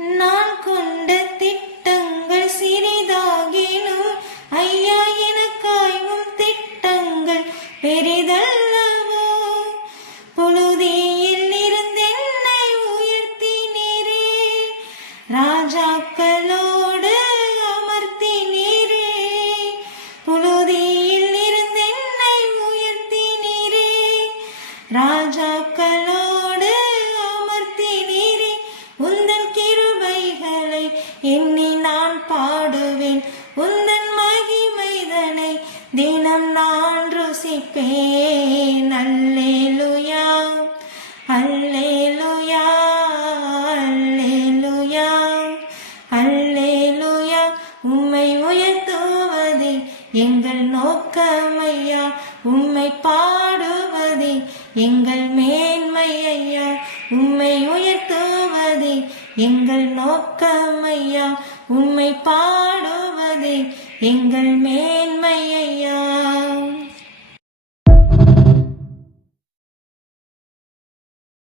நான் கொண்ட திட்டங்கள் சிறிதாகினும் ஐயா எனக்காயும் திட்டங்கள் பெரிதல்லவோ. புழுதியில் இருந்தென்னை உயர்த்தினீரே, ராஜாக்களோடு அமர்த்தினீரே. புழுதியில் இருந்தென்னை உயர்த்தினீரே, ராஜாக்களோடு அமர்த்தினீரே. உந்தன் கிருபைகளை எண்ணி நான் பாடுவேன், உந்தன் மகிமைதனை தினம் நான் ருசிப்பேன். அல்லேலூயா அல்லேலூயா அல்லேலூயா அல்லேலூயா. உம்மை உயர்த்துவதே எங்கள் நோக்கமையா, உம்மை பாடுவதே எங்கள் மேன்மையா. உம்மை உயர்த்துவதே எங்கள் நோக்கமையா, உம்மை பாடுவதே எங்கள் மேன்மையா.